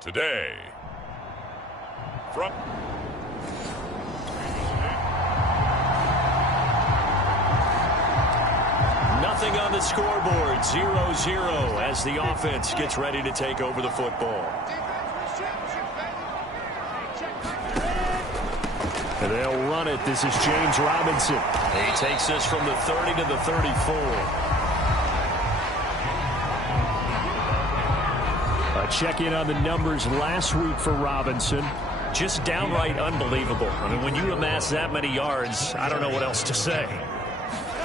Today, from nothing on the scoreboard, 0-0 as the offense gets ready to take over the football. And they'll run it. This is James Robinson. He takes this from the 30 to the 34. A check-in on the numbers last week for Robinson. Just downright unbelievable. I mean, when you amass that many yards, I don't know what else to say.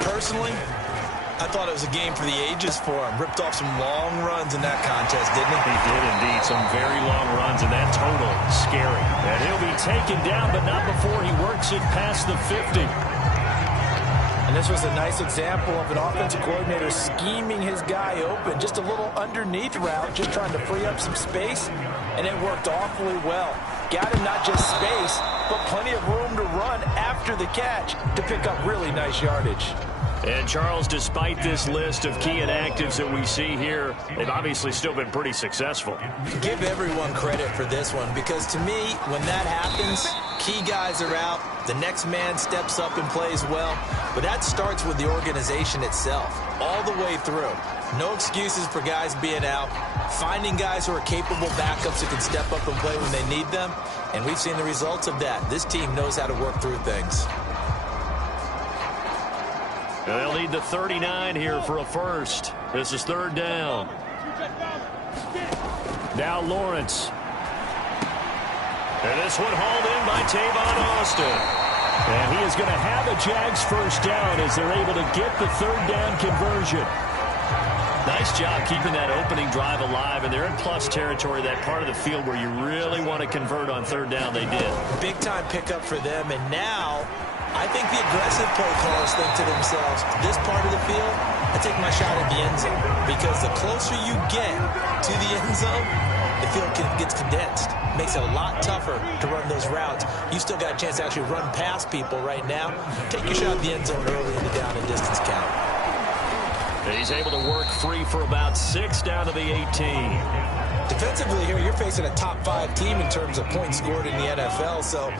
Personally, I thought it was a game for the ages for him. Ripped off some long runs in that contest, didn't he? He did indeed. Some very long runs, and that total, scary. And he'll be taken down, but not before he works it past the 50. And this was a nice example of an offensive coordinator scheming his guy open. Just a little underneath route, just trying to free up some space, and it worked awfully well. Got him not just space, but plenty of room to run after the catch to pick up really nice yardage. And, Charles, despite this list of key inactives that we see here, they've obviously still been pretty successful. Give everyone credit for this one, because to me, when that happens, key guys are out, the next man steps up and plays well, but that starts with the organization itself, all the way through. No excuses for guys being out, finding guys who are capable backups who can step up and play when they need them, and we've seen the results of that. This team knows how to work through things. They'll need the 39 here for a first. This is third down. Now Lawrence. And this one hauled in by Tavon Austin. And he is going to have a Jags first down as they're able to get the third down conversion. Nice job keeping that opening drive alive, and they're in plus territory, that part of the field where you really want to convert on third down. They did. Big-time pickup for them, and now I think the aggressive play callers think to themselves, this part of the field, I take my shot at the end zone. Because the closer you get to the end zone, the field gets condensed. Makes it a lot tougher to run those routes. You still got a chance to actually run past people right now. Take your shot at the end zone early in the down and distance count. He's able to work free for about 6 down to the 18. Defensively here, you're facing a top-5 team in terms of points scored in the NFL. So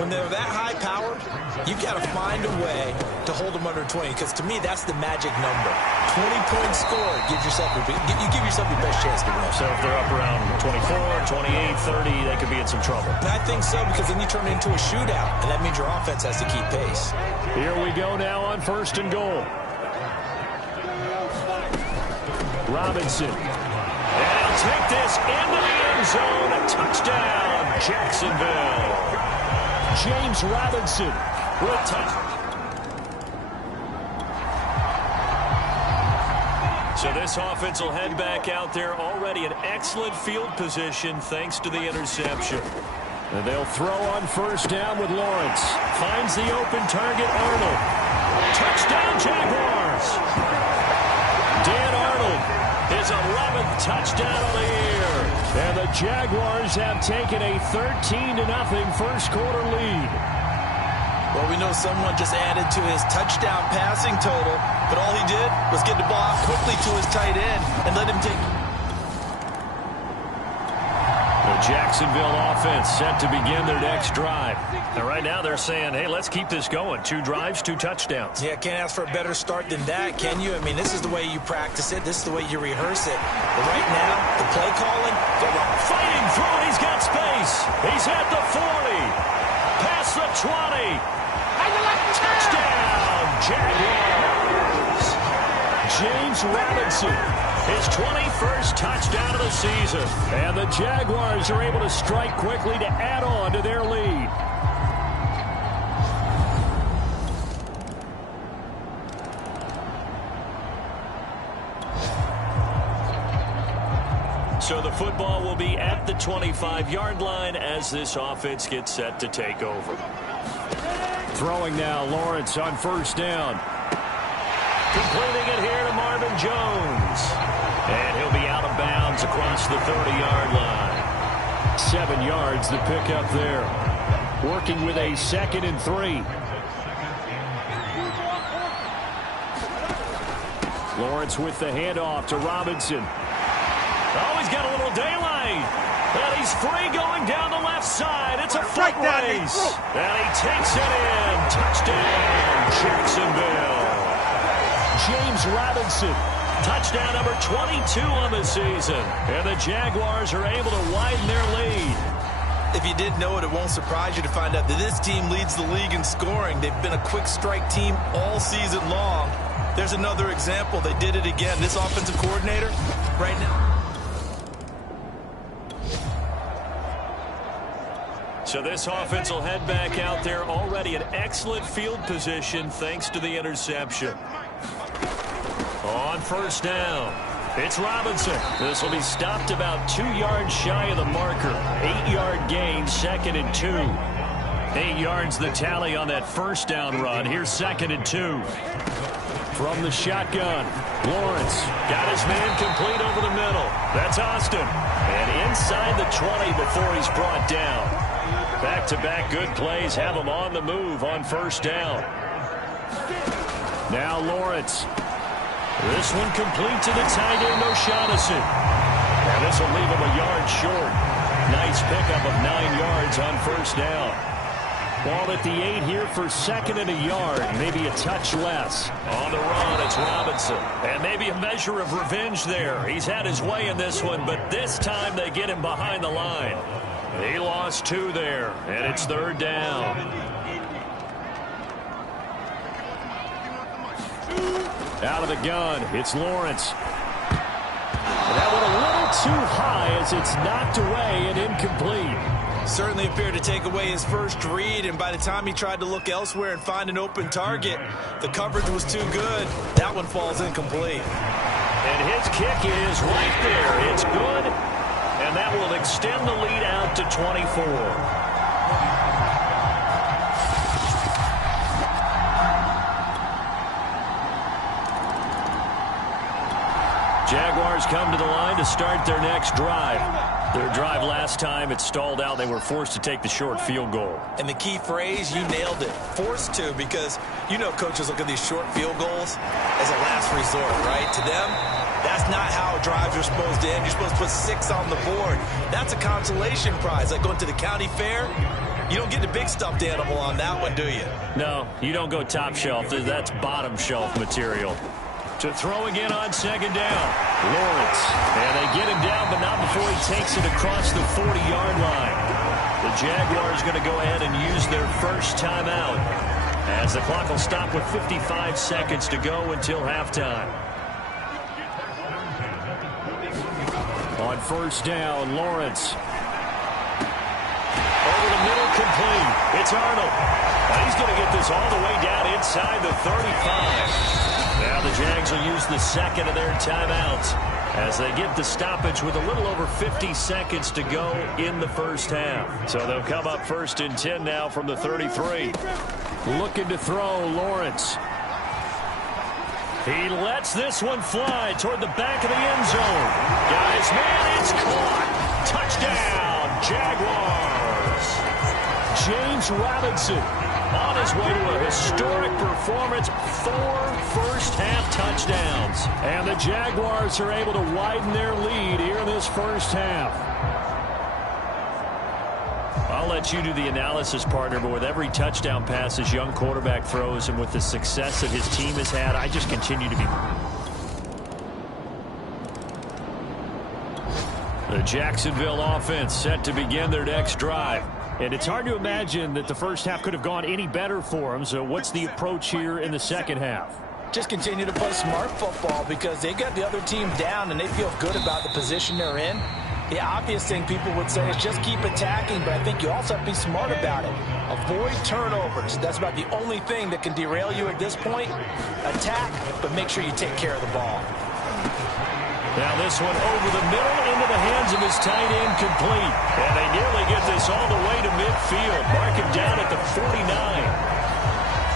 when they're that high-powered, you've got to find a way to hold them under 20. Because to me, that's the magic number. 20 points scored gives yourself you give yourself your best chance to win. So if they're up around 24, 28, 30, they could be in some trouble. And I think so, because then you turn it into a shootout, and that means your offense has to keep pace. Here we go now on first and goal. Robinson. And he'll take this into the end zone. A touchdown, Jacksonville. James Robinson with touchdown. So this offense will head back out there, already in excellent field position thanks to the interception. And they'll throw on first down with Lawrence. Finds the open target, Arnold. Touchdown, Jaguars. Dan Arnold. His 11th touchdown of the year. And the Jaguars have taken a 13-0 first quarter lead. Well, we know someone just added to his touchdown passing total, but all he did was get the ball out quickly to his tight end and let him take. The Jacksonville offense set to begin their next drive. And right now they're saying, hey, let's keep this going. 2 drives, 2 touchdowns. Yeah, can't ask for a better start than that, can you? I mean, this is the way you practice it. This is the way you rehearse it. But right now, the play calling, they're fighting through it. He's got space. He's at the 40. Past the 20. Touchdown, Jaguars. James Robinson. His 21st touchdown of the season. And the Jaguars are able to strike quickly to add on to their lead. So the football will be at the 25-yard line as this offense gets set to take over. Throwing now, Lawrence on first down. Completing it here to Marvin Jones. And he'll be out of bounds across the 30-yard line. 7 yards the pickup there. Working with a 2nd and 3. Lawrence with the handoff to Robinson. Oh, he's got a little daylight. And he's free going down the left side. It's a foot race. And he takes it in. Touchdown, Jacksonville. James Robinson, touchdown number 22 on the season. And the Jaguars are able to widen their lead. If you didn't know it, it won't surprise you to find out that this team leads the league in scoring. They've been a quick strike team all season long. There's another example. They did it again. This offensive coordinator right now. So this offense will head back out there, already in excellent field position thanks to the interception. On first down, it's Robinson. This will be stopped about 2 yards shy of the marker. 8-yard gain, 2nd and 2. 8 yards the tally on that first down run. Here's 2nd and 2. From the shotgun, Lawrence got his man complete over the middle. That's Austin. And inside the 20 before he's brought down. Back-to-back good plays have him on the move on first down. Now Lawrence. This one complete to the tight end, O'Shaughnessy. And this will leave him a yard short. Nice pickup of 9 yards on first down. Ball at the 8 here for 2nd and a yard. Maybe a touch less. On the run, it's Robinson. And maybe a measure of revenge there. He's had his way in this one, but this time they get him behind the line. He lost 2 there, and it's 3rd down. Out of the gun, it's Lawrence. And that went a little too high as it's knocked away and incomplete. Certainly appeared to take away his first read, and by the time he tried to look elsewhere and find an open target, the coverage was too good. That one falls incomplete. And his kick is right there. It's good, and that will extend the lead out to 24. Jaguars come to the line to start their next drive. Their drive last time, it stalled out. They were forced to take the short field goal. And the key phrase, you nailed it. Forced to, because you know coaches look at these short field goals as a last resort, right? To them, that's not how drives are supposed to end. You're supposed to put 6 on the board. That's a consolation prize, like going to the county fair. You don't get the big stuffed animal on that one, do you? No, you don't go top shelf. That's bottom shelf material. To throw again on 2nd down. Lawrence. And they get him down, but not before he takes it across the 40-yard line. The Jaguars going to go ahead and use their first timeout, as the clock will stop with 55 seconds to go until halftime. On first down, Lawrence. Over the middle, complete. It's Arnold. And he's going to get this all the way down inside the 35. Now the Jags will use the 2nd of their timeouts as they get the stoppage with a little over 50 seconds to go in the first half. So they'll come up 1st and 10 now from the 33. Looking to throw, Lawrence. He lets this one fly toward the back of the end zone. Got his man, it's caught. Touchdown, Jaguars. James Robinson on his way to a historic performance, 4 first-half touchdowns. And the Jaguars are able to widen their lead here in this first half. I'll let you do the analysis, partner, but with every touchdown pass this young quarterback throws and with the success that his team has had, I just continue to be... The Jacksonville offense set to begin their next drive. And it's hard to imagine that the first half could have gone any better for them. So what's the approach here in the second half? Just continue to play smart football because they got the other team down and they feel good about the position they're in. The obvious thing people would say is just keep attacking, but I think you also have to be smart about it. Avoid turnovers. That's about the only thing that can derail you at this point. Attack, but make sure you take care of the ball. Now this one over the middle into the hands of his tight end, complete. And they nearly get this all the way to midfield. Mark him down at the 49.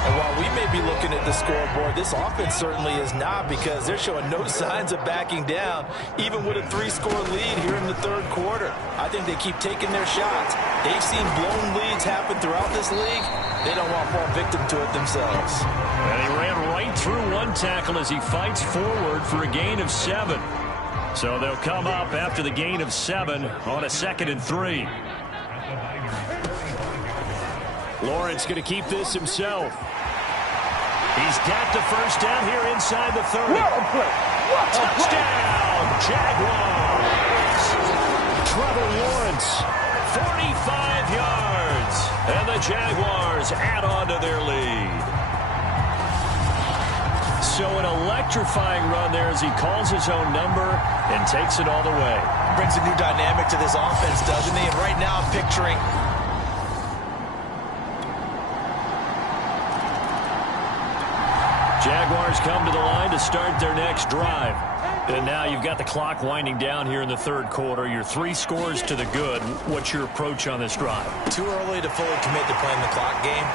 And while we may be looking at the scoreboard, this offense certainly is not, because they're showing no signs of backing down, even with a 3-score lead here in the third quarter. I think they keep taking their shots. They've seen blown leads happen throughout this league. They don't want to fall victim to it themselves. And he ran right through one tackle as he fights forward for a gain of 7. So they'll come up after the gain of 7 on a 2nd and 3. Lawrence going to keep this himself. He's got the first down here inside the 30. Touchdown, Jaguars. Trevor Lawrence, 45 yards. And the Jaguars add on to their lead. So an electrifying run there as he calls his own number and takes it all the way. Brings a new dynamic to this offense, doesn't he? And right now I'm picturing... Jaguars come to the line to start their next drive. And now you've got the clock winding down here in the 3rd quarter. You're 3 scores to the good. What's your approach on this drive? Too early to fully commit to playing the clock game.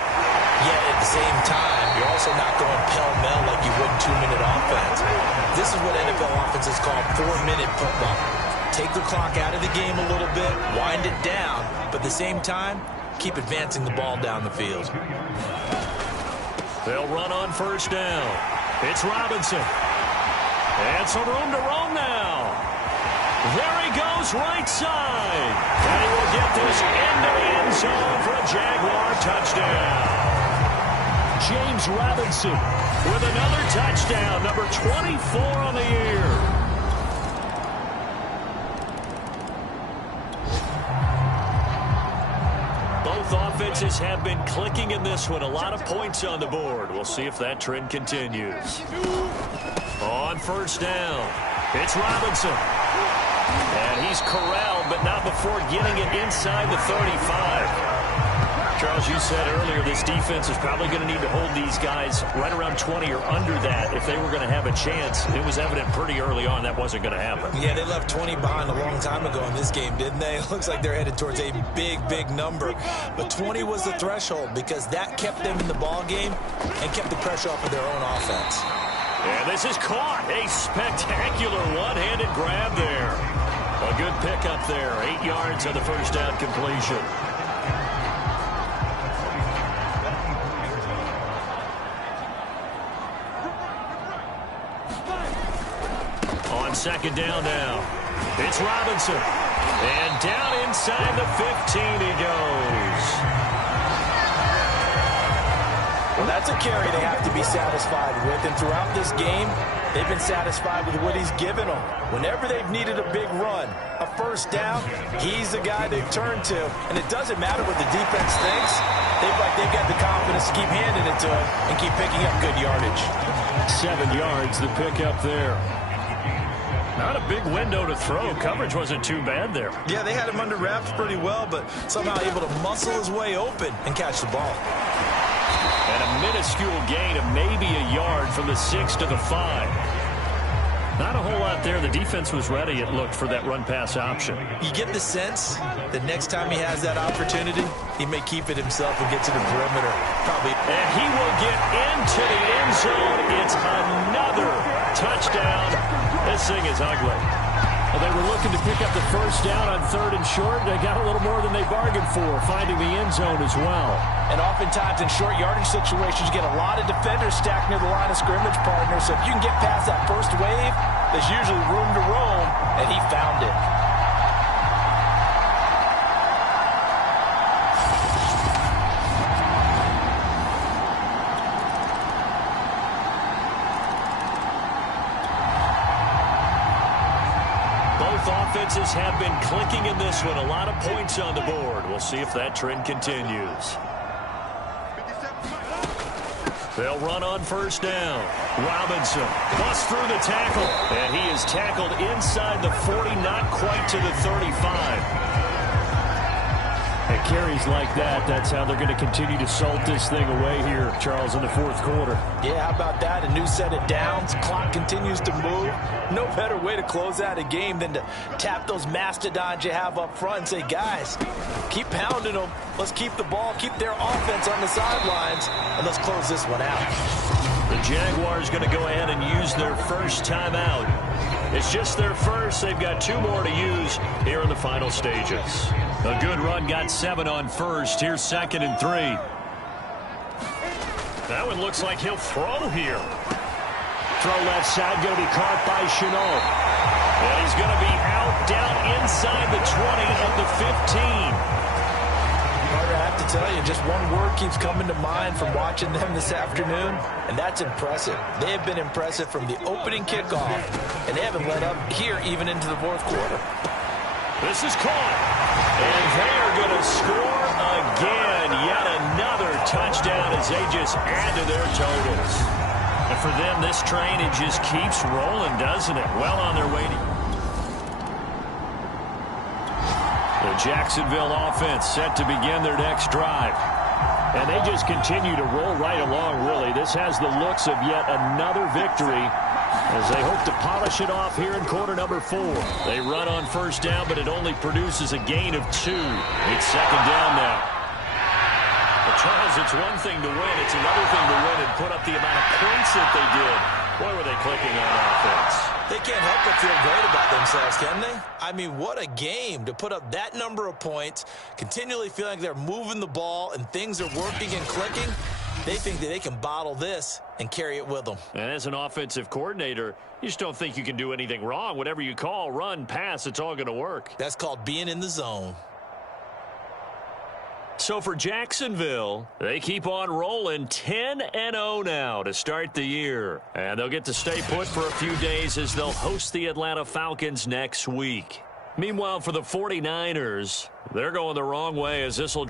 Yet at the same time, you're also not going pell-mell like you would in 2-minute offense. This is what NFL offenses call 4-minute football. Take the clock out of the game a little bit, wind it down, but at the same time, keep advancing the ball down the field. They'll run on first down. It's Robinson. And some room to roam now. There he goes, right side. And he will get this into the end zone for a Jaguar touchdown. James Robinson with another touchdown, number 24 on the year. Both offenses have been clicking in this one. A lot of points on the board. We'll see if that trend continues. On first down, it's Robinson. And he's corralled, but not before getting it inside the 35. Charles, you said earlier this defense is probably going to need to hold these guys right around 20 or under that if they were going to have a chance. It was evident pretty early on that wasn't going to happen. Yeah, they left 20 behind a long time ago in this game, didn't they? It looks like they're headed towards a big, big number. But 20 was the threshold because that kept them in the ball game and kept the pressure off of their own offense. And this is caught. A spectacular one-handed grab there. A good pickup there. 8 yards on the first down completion. On second down now, it's Robinson. And down inside the 15 he goes. Well, that's a carry they have to be satisfied with. And throughout this game, they've been satisfied with what he's given them. Whenever they've needed a big run, a first down, he's the guy they've turned to. And it doesn't matter what the defense thinks. They've got the confidence to keep handing it to him and keep picking up good yardage. 7 yards, the pickup there. Not a big window to throw. Coverage wasn't too bad there. Yeah, they had him under wraps pretty well, but somehow able to muscle his way open and catch the ball. And a minuscule gain of maybe a yard from the 6 to the 5. Not a whole lot there. The defense was ready, it looked, for that run-pass option. You get the sense that next time he has that opportunity, he may keep it himself and get to the perimeter. Probably. And he will get into the end zone. It's another touchdown. This thing is ugly. Well, they were looking to pick up the first down on 3rd and short. They got a little more than they bargained for, finding the end zone as well. And oftentimes in short yardage situations, you get a lot of defenders stacked near the line of scrimmage, partner. So if you can get past that first wave, there's usually room to roam, and he found it. Offenses have been clicking in this one. A lot of points on the board. We'll see if that trend continues. They'll run on first down. Robinson busts through the tackle. And he is tackled inside the 40, not quite to the 35. And carries like that, that's how they're going to continue to salt this thing away here, Charles, in the 4th quarter. Yeah, how about that? A new set of downs. Clock continues to move. No better way to close out a game than to tap those mastodons you have up front and say, guys, keep pounding them. Let's keep the ball, keep their offense on the sidelines, and let's close this one out. The Jaguars going to go ahead and use their first timeout. It's just their first. They've got 2 more to use here in the final stages. A good run, got 7 on first. Here's 2nd and 3. That one looks like he'll throw here. Throw left side, going to be caught by Chenault. And he's going to be out down inside the 20 at the 15. I have to tell you, just one word keeps coming to mind from watching them this afternoon, and that's impressive. They have been impressive from the opening kickoff, and they haven't let up here even into the fourth quarter. This is caught, and they are going to score again. Yet another touchdown as they just add to their totals. And for them, this train, it just keeps rolling, doesn't it? Well on their way to... The Jacksonville offense set to begin their next drive. And they just continue to roll right along, really. This has the looks of yet another victory as they hope to polish it off here in quarter number 4. They run on first down, but it only produces a gain of 2. It's second down now. But Charles, it's one thing to win. It's another thing to win and put up the amount of points that they did. Boy, were they clicking on offense. They can't help but feel great about themselves, can they? I mean, what a game to put up that number of points, continually feeling like they're moving the ball and things are working and clicking. They think that they can bottle this and carry it with them. And as an offensive coordinator, you just don't think you can do anything wrong. Whatever you call, run, pass, it's all going to work. That's called being in the zone. So for Jacksonville, they keep on rolling 10-0 now to start the year. And they'll get to stay put for a few days as they'll host the Atlanta Falcons next week. Meanwhile, for the 49ers, they're going the wrong way as this will...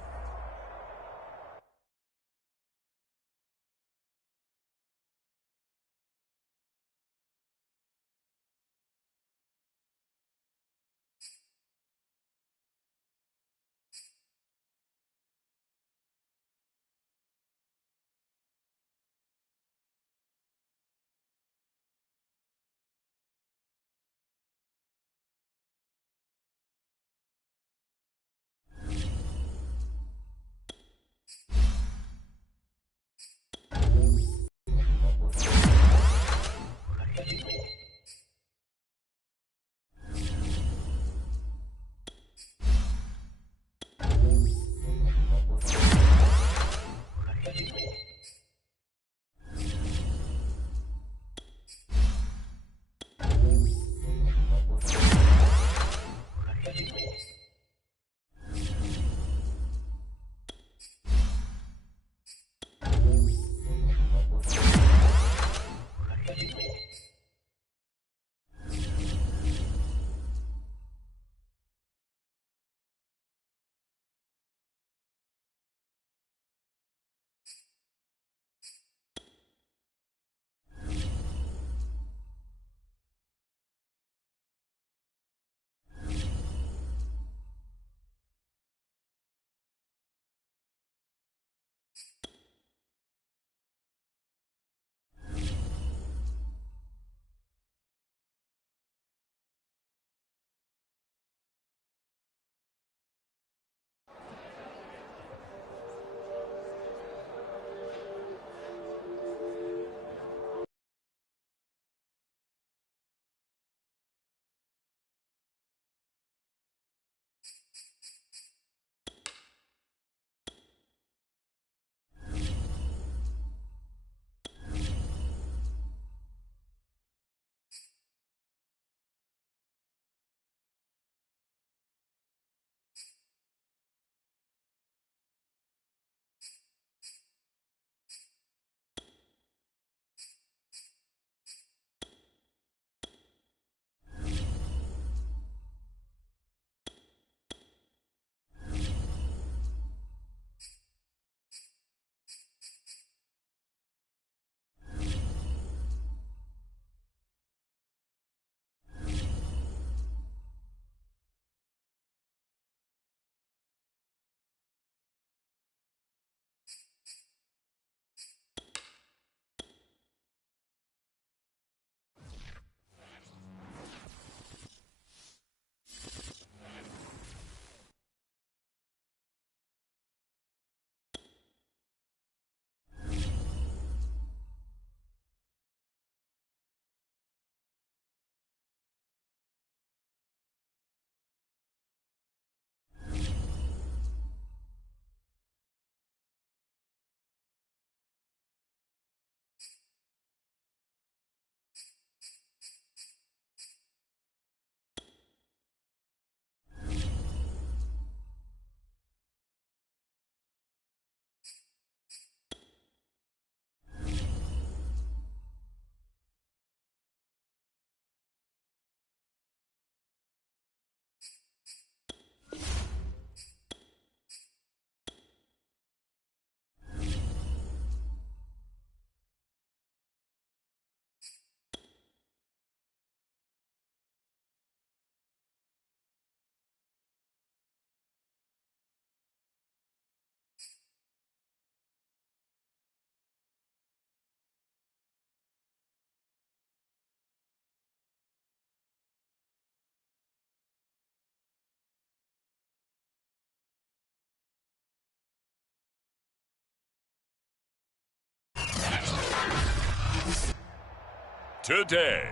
today.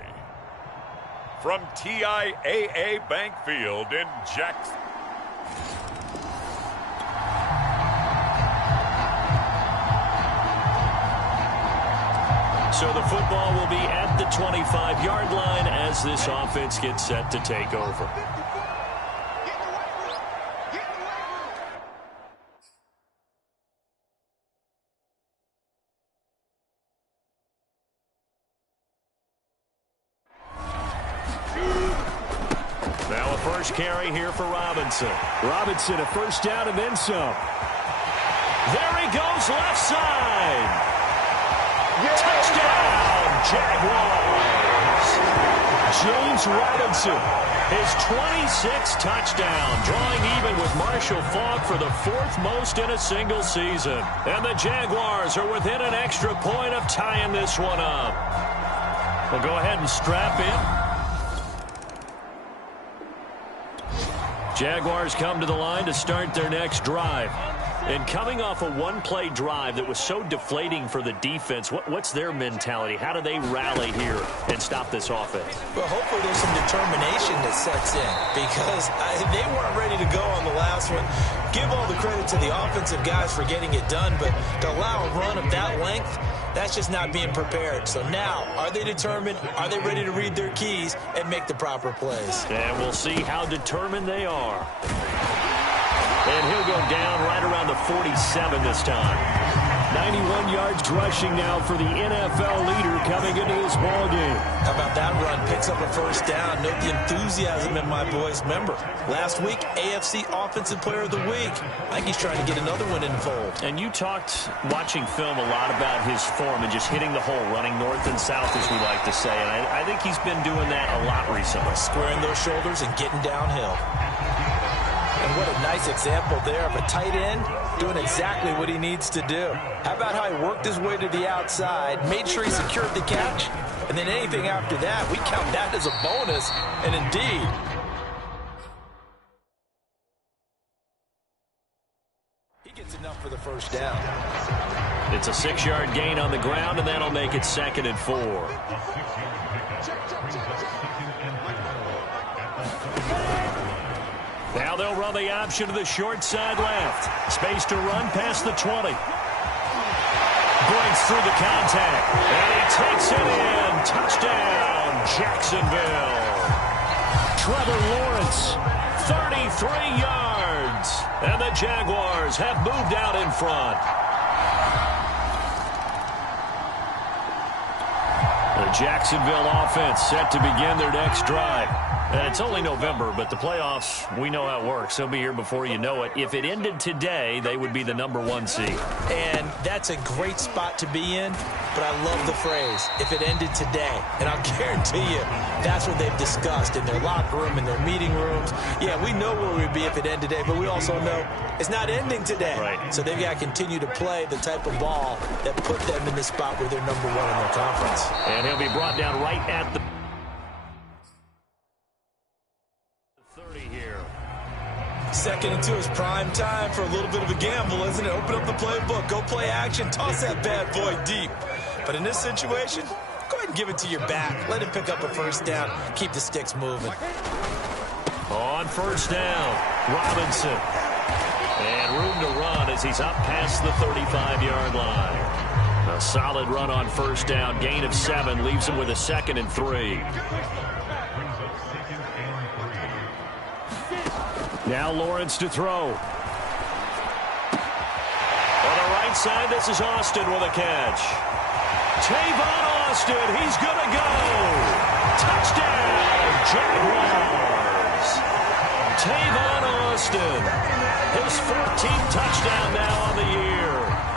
From TIAA Bank Field in Jackson. So the football will be at the 25-yard line as this offense gets set to take over. Now a first carry here for Robinson. Robinson, a first down and then some. There he goes, left side. Touchdown, Jaguars. James Robinson, his 26th touchdown, drawing even with Marshall Faulk for the 4th most in a single season. And the Jaguars are within an extra point of tying this one up. We'll go ahead and strap in. Jaguars come to the line to start their next drive. And coming off a one-play drive that was so deflating for the defense, what's their mentality? How do they rally here and stop this offense? Well, hopefully there's some determination that sets in because they weren't ready to go on the last one. Give all the credit to the offensive guys for getting it done, but to allow a run of that length, that's just not being prepared. So now, are they determined? Are they ready to read their keys and make the proper plays? And we'll see how determined they are. And he'll go down right around the 47 this time. 91 yards rushing now for the NFL leader coming into this ballgame. How about that run? Picks up a first down. Note the enthusiasm in my boys. Remember, last week, AFC Offensive Player of the Week. I think he's trying to get another one in the fold. And you talked, watching film, a lot about his form and just hitting the hole, running north and south, as we like to say. And I think he's been doing that a lot recently. Squaring those shoulders and getting downhill. And what a nice example there of a tight end doing exactly what he needs to do. How about how he worked his way to the outside, made sure he secured the catch, and then anything after that, we count that as a bonus, and indeed. He gets enough for the first down. It's a 6-yard gain on the ground, and that'll make it 2nd and 4. Now they'll run the option to the short side left. Space to run past the 20. Breaks through the contact. And he takes it in. Touchdown, Jacksonville. Trevor Lawrence, 33 yards. And the Jaguars have moved out in front. The Jacksonville offense set to begin their next drive. And it's only November, but the playoffs, we know how it works. They'll be here before you know it. If it ended today, they would be the #1 seed. And that's a great spot to be in, but I love the phrase, if it ended today. And I'll guarantee you, that's what they've discussed in their locker room, in their meeting rooms. Yeah, we know where we'd be if it ended today, but we also know it's not ending today. Right. So they've got to continue to play the type of ball that put them in the spot where they're #1 in their conference. And he'll be brought down right at the 30 here. 2nd and 2 is prime time for a little bit of a gamble, isn't it? Open up the playbook, go play action, toss that bad boy deep. But in this situation, go ahead and give it to your back. Let him pick up a first down. Keep the sticks moving. On first down, Robinson. And room to run as he's up past the 35-yard line. A solid run on first down. Gain of 7 leaves him with a 2nd and 3. Now Lawrence to throw. On the right side, this is Austin with a catch. Tavon Austin, he's going to go. Touchdown, Jaguars. Tavon Austin, his 14th touchdown now on the year.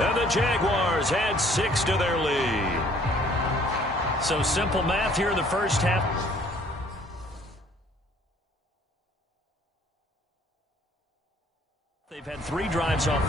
And the Jaguars add 6 to their lead. So simple math here in the first half. They've had 3 drives off.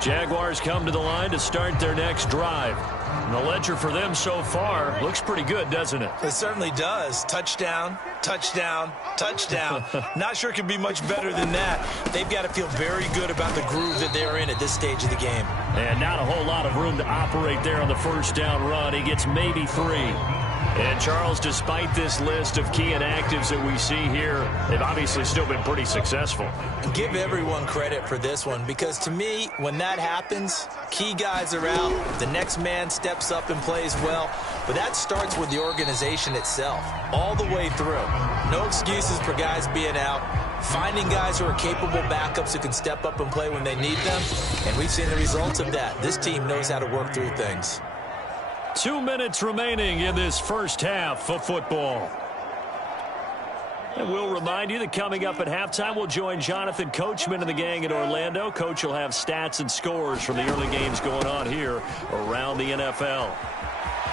Jaguars come to the line to start their next drive. And the ledger for them so far looks pretty good, doesn't it? It certainly does. Touchdown, touchdown, touchdown. Not sure it could be much better than that. They've got to feel very good about the groove that they're in at this stage of the game. And not a whole lot of room to operate there on the first down run. He gets maybe 3. And, Charles, despite this list of key inactives that we see here, they've obviously still been pretty successful. Give everyone credit for this one, because to me, when that happens, key guys are out, the next man steps up and plays well, but that starts with the organization itself, all the way through. No excuses for guys being out, finding guys who are capable backups who can step up and play when they need them, and we've seen the results of that. This team knows how to work through things. 2 minutes remaining in this first half of football. And we'll remind you that coming up at halftime, we'll join Jonathan Coachman and the gang in Orlando. Coach will have stats and scores from the early games going on here around the NFL.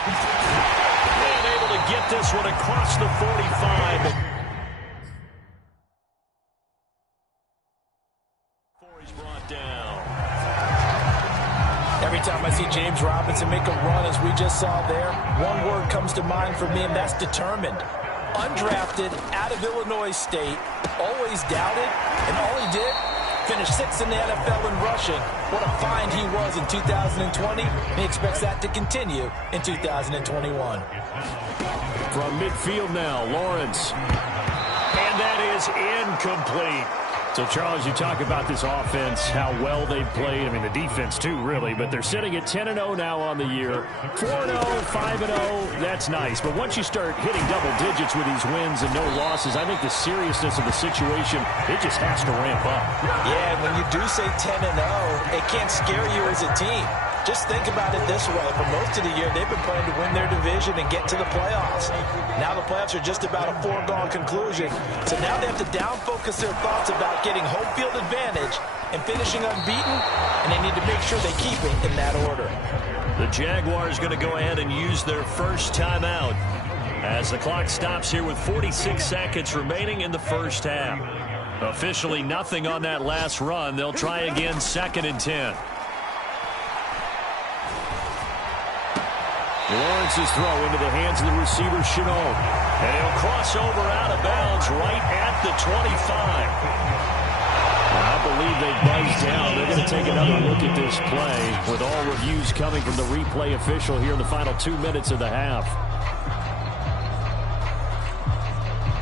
And able to get this one across the 45. Before he's brought down. Every time I see James Robinson make a run, as we just saw there, one word comes to mind for me, and that's determined. Undrafted, out of Illinois State, always doubted, and all he did, finished 6th in the NFL in rushing. What a find he was in 2020, and he expects that to continue in 2021. From midfield now, Lawrence. And that is incomplete. So, Charles, you talk about this offense, how well they've played. I mean, the defense, too, really. But they're sitting at 10-0 now on the year. 4-0, 5-0, that's nice. But once you start hitting double digits with these wins and no losses, I think the seriousness of the situation, it just has to ramp up. Yeah, when you do say 10-0, it can't scare you as a team. Just think about it this way. For most of the year, they've been playing to win their division and get to the playoffs. Now the playoffs are just about a foregone conclusion. So now they have to down-focus their thoughts about getting home field advantage and finishing unbeaten, and they need to make sure they keep it in that order. The Jaguars going to go ahead and use their first timeout as the clock stops here with 46 seconds remaining in the first half. Officially nothing on that last run. They'll try again 2nd and 10. Lawrence's throw into the hands of the receiver, Chenault. And he'll cross over out of bounds right at the 25. I believe they buzzed down. They're going to take another look at this play with all reviews coming from the replay official here in the final 2 minutes of the half.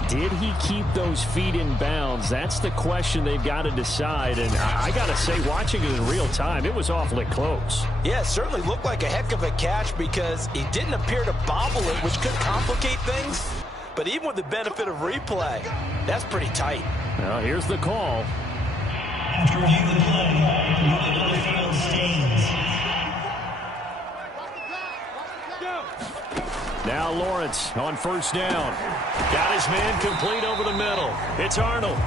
Did he keep those feet in bounds? That's the question they've got to decide. And I got to say, watching it in real time, it was awfully close. Yeah, it certainly looked like a heck of a catch because he didn't appear to bobble it, which could complicate things. But even with the benefit of replay, that's pretty tight. Well, here's the call. After review the play, stains. Now Lawrence on first down. Got his man complete over the middle. It's Arnold.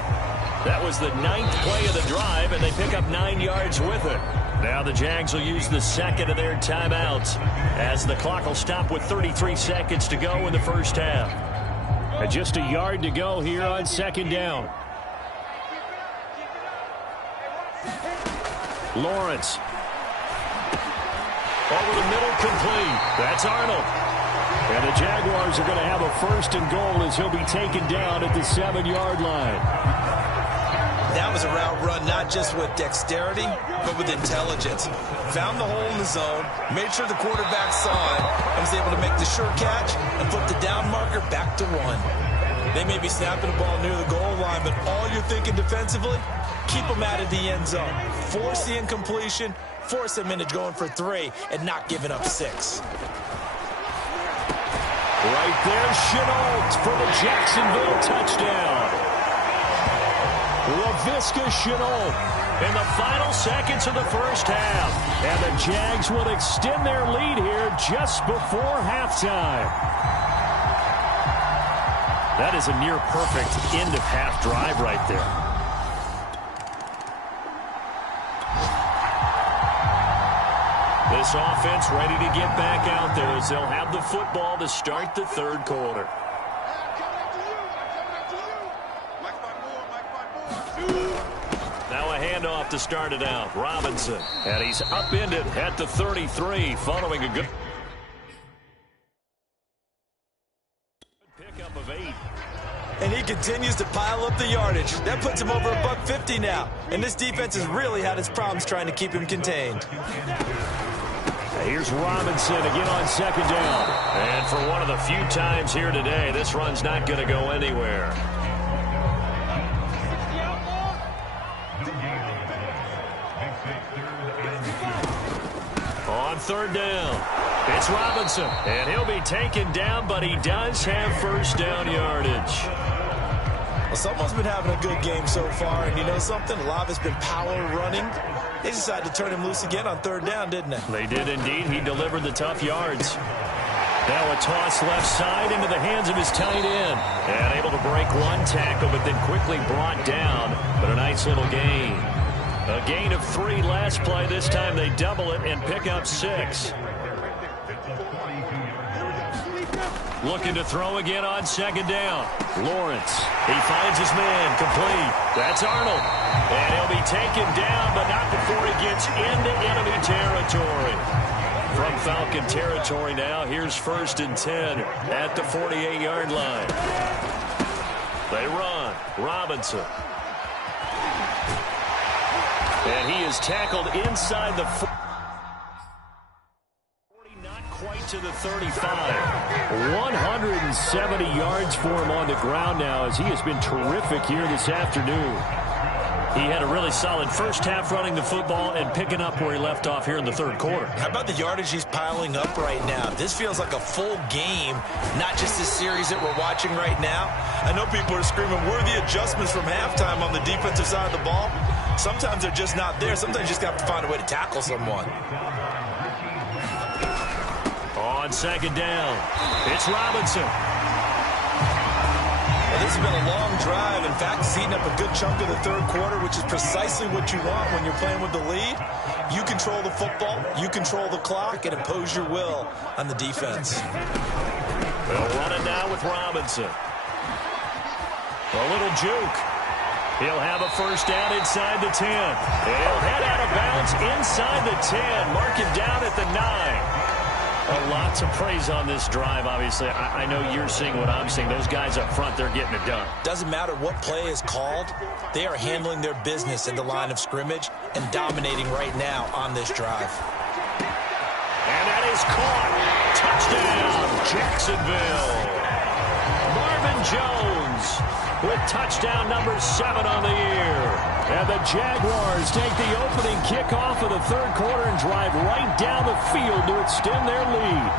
That was the 9th play of the drive, and they pick up 9 yards with it. Now the Jags will use the 2nd of their timeouts as the clock will stop with 33 seconds to go in the first half. And just a yard to go here on 2nd down. Lawrence. Over the middle, complete. That's Arnold. And the Jaguars are going to have a 1st and goal as he'll be taken down at the 7-yard line. That was a route run not just with dexterity, but with intelligence. Found the hole in the zone, made sure the quarterback saw it, and was able to make the sure catch and flip the down marker back to 1. They may be snapping the ball near the goal line, but all you're thinking defensively, keep them out of the end zone. Force the incompletion, force them into going for 3, and not giving up 6. Right there, Chenault for the Jacksonville touchdown. Laviska Chenault in the final seconds of the first half. And the Jags will extend their lead here just before halftime. That is a near-perfect end-of-half drive right there. This offense ready to get back out there as they'll have the football to start the 3rd quarter. Now a handoff to start it out. Robinson. And he's upended at the 33 following a good pickup of 8. continues to pile up the yardage. That puts him over $150 now. And this defense has really had its problems trying to keep him contained. Here's Robinson again on second down. And for one of the few times here today, this run's not going to go anywhere. On third down, it's Robinson. And he'll be taken down, but he does have first down yardage. Well, someone's been having a good game so far, and you know something? A lot of it's been power running. They decided to turn him loose again on third down, didn't they? They did indeed. He delivered the tough yards. Now a toss left side into the hands of his tight end. And able to break one tackle, but then quickly brought down. But a nice little gain. A gain of 3 last play. This time they double it and pick up 6. Looking to throw again on second down. Lawrence. He finds his man. Complete. That's Arnold. And he'll be taken down, but not before he gets into enemy territory. From Falcon territory now, here's 1st and 10 at the 48-yard line. They run. Robinson. And he is tackled inside the 40, not quite to the 35. 170 yards for him on the ground now, as he has been terrific here this afternoon. He had a really solid first half running the football and picking up where he left off here in the third quarter. How about the yardage he's piling up right now? This feels like a full game, not just this series that we're watching right now. I know people are screaming, worthy adjustments from halftime on the defensive side of the ball. Sometimes they're just not there. Sometimes you just have to find a way to tackle someone. On second down, it's Robinson. Well, this has been a long drive. In fact, it's eating up a good chunk of the third quarter, which is precisely what you want when you're playing with the lead. You control the football, you control the clock, and impose your will on the defense. They'll run it now with Robinson. A little juke. He'll have a first down inside the 10. He'll head out of bounds inside the 10. Mark him down at the 9. Lots of praise on this drive, obviously. I know you're seeing what I'm seeing. Those guys up front, they're getting it done. Doesn't matter what play is called. They are handling their business in the line of scrimmage and dominating right now on this drive. And that is caught. Touchdown, Jacksonville. Marvin Jones with touchdown number 7 on the year. And the Jaguars take the opening kickoff of the third quarter and drive right down the field to extend their lead.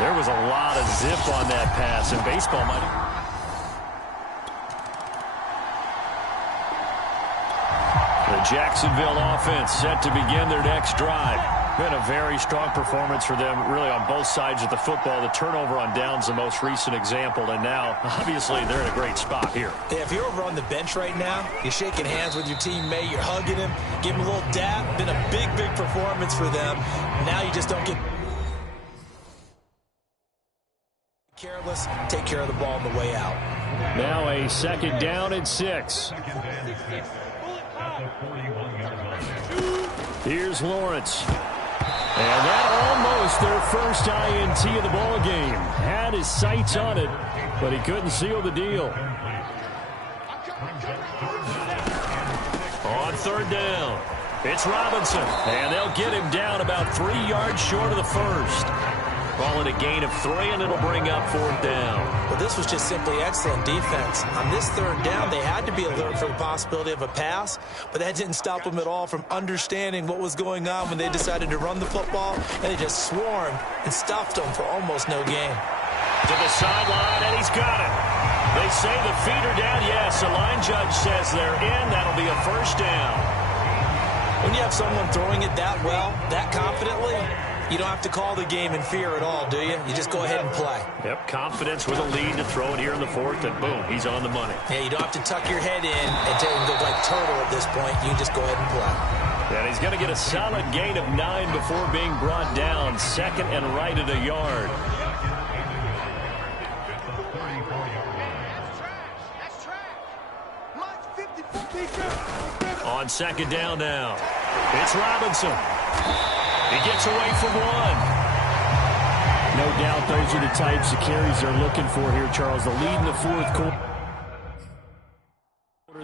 There was a lot of zip on that pass, and baseball might... The Jacksonville offense set to begin their next drive. Been a very strong performance for them, really, on both sides of the football. The turnover on downs, the most recent example, and now, obviously, they're in a great spot here. Yeah, if you're over on the bench right now, you're shaking hands with your teammate, you're hugging him, give him a little dap. Been a big, big performance for them. Now you just don't get careless. Take care of the ball on the way out. Now a second down and 6. Here's Lawrence. And that almost their first INT of the ball game. Had his sights on it, but he couldn't seal the deal. On third down, it's Robinson. And they'll get him down about 3 yards short of the first. Call it a gain of 3, and it'll bring up fourth down. Well, this was just simply excellent defense. On this third down, they had to be alert for the possibility of a pass, but that didn't stop them at all from understanding what was going on when they decided to run the football, and they just swarmed and stuffed them for almost no gain. To the sideline, and he's got it. They say the feet are down. Yes, the line judge says they're in. That'll be a first down. When you have someone throwing it that well, that confidently, you don't have to call the game in fear at all, do you? You just go ahead and play. Yep, confidence with a lead to throw it here in the fourth, and boom, he's on the money. Yeah, you don't have to tuck your head in and take him to like turtle at this point. You can just go ahead and play. And he's going to get a solid gain of 9 before being brought down. Second and right at a yard. On second down now, it's Robinson. He gets away from 1. No doubt those are the types of carries they're looking for here, Charles. The lead in the fourth quarter.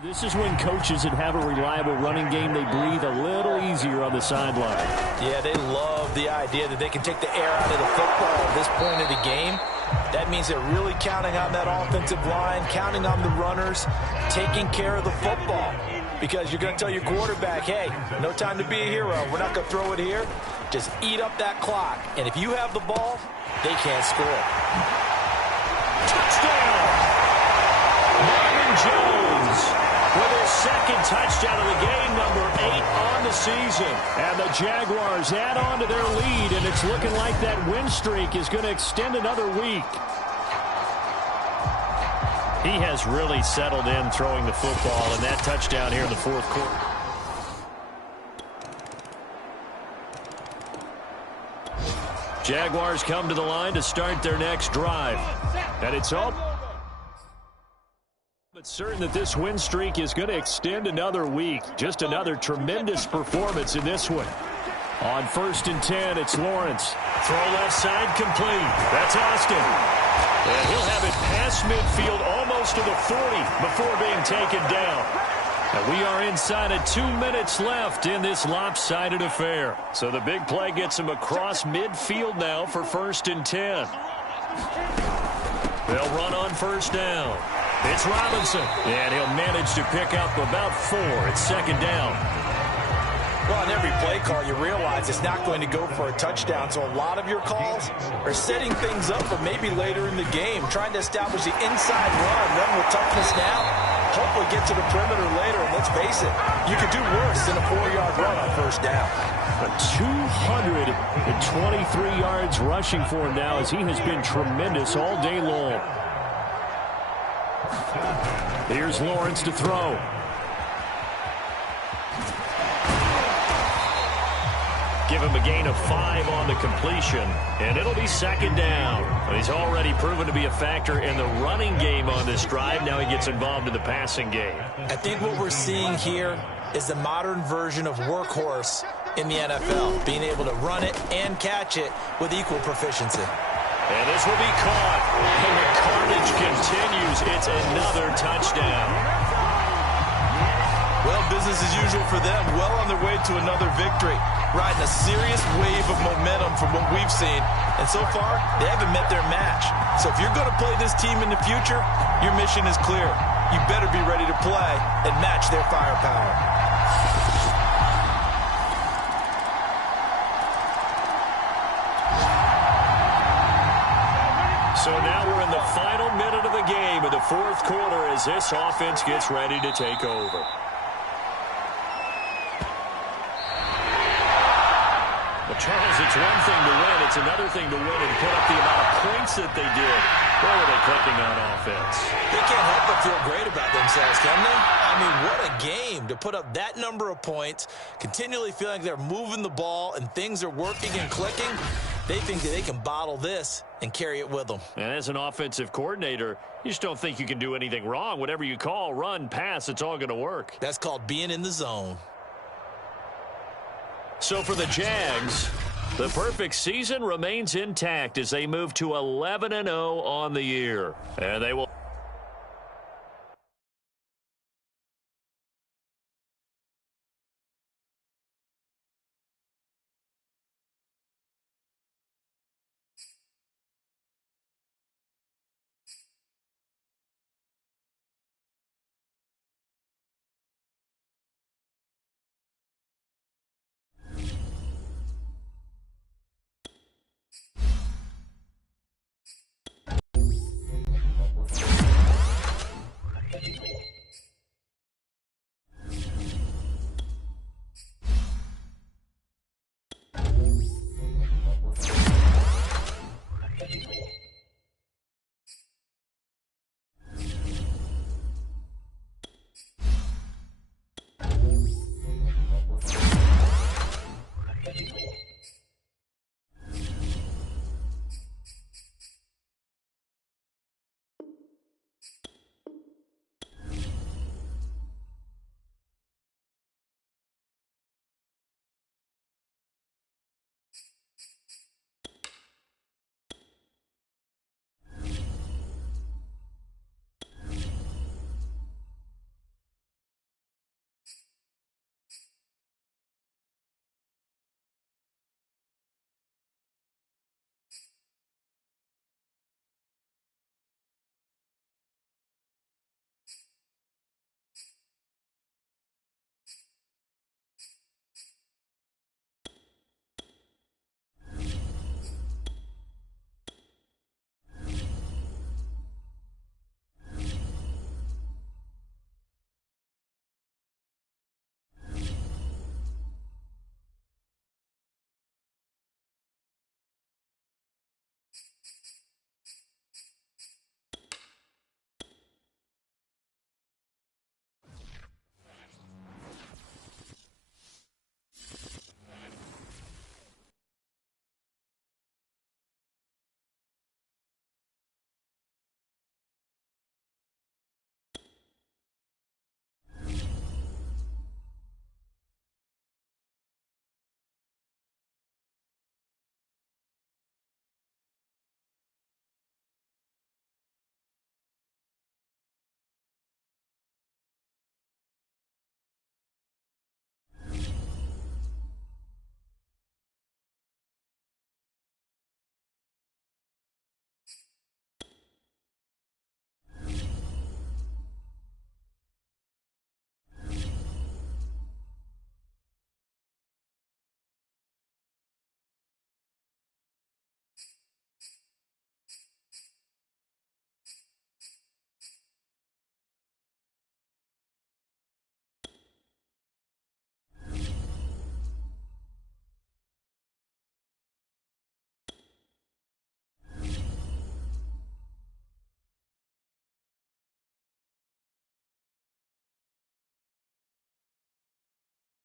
This is when coaches that have a reliable running game, they breathe a little easier on the sideline. Yeah, they love the idea that they can take the air out of the football at this point of the game. That means they're really counting on that offensive line, counting on the runners, taking care of the football. Because you're going to tell your quarterback, hey, no time to be a hero. We're not going to throw it here. Just eat up that clock. And if you have the ball, they can't score. Touchdown! Marvin Jones with his second touchdown of the game, number 8 on the season. And the Jaguars add on to their lead, and it's looking like that win streak is going to extend another week. He has really settled in throwing the football, and that touchdown here in the fourth quarter. Jaguars come to the line to start their next drive. And it's all but certain that this win streak is going to extend another week. Just another tremendous performance in this one. On 1st and 10, it's Lawrence. Throw left side complete. That's Austin. And he'll have it past midfield almost to the 40 before being taken down. And we are inside of 2 minutes left in this lopsided affair. So the big play gets him across midfield now for 1st and 10. They'll run on 1st down. It's Robinson, and he'll manage to pick up about 4. It's 2nd down. Well, on every play call, you realize it's not going to go for a touchdown, so a lot of your calls are setting things up for maybe later in the game, trying to establish the inside run with toughness now, hopefully get to the perimeter later, and let's face it, you could do worse than a 4-yard run on 1st down. But 223 yards rushing for him now as he has been tremendous all day long. Here's Lawrence to throw. Give him a gain of 5 on the completion, and it'll be 2nd down. But he's already proven to be a factor in the running game on this drive. Now he gets involved in the passing game. I think what we're seeing here is the modern version of workhorse in the NFL, being able to run it and catch it with equal proficiency. And this will be caught, and the carnage continues. It's another touchdown. Well, business as usual for them, well on their way to another victory, riding a serious wave of momentum from what we've seen, and so far, they haven't met their match. So if you're going to play this team in the future, your mission is clear. You better be ready to play and match their firepower. So now we're in the final minute of the game in the fourth quarter as this offense gets ready to take over. But Charles, it's one thing to win. It's another thing to win and put up the amount of points that they did. Where were they clicking on offense? They can't help but feel great about themselves, can they? I mean, what a game to put up that number of points, continually feeling like they're moving the ball and things are working and clicking. They think that they can bottle this and carry it with them. And as an offensive coordinator, you just don't think you can do anything wrong. Whatever you call, run, pass, it's all going to work. That's called being in the zone. So for the Jags, the perfect season remains intact as they move to 11-0 on the year. And they will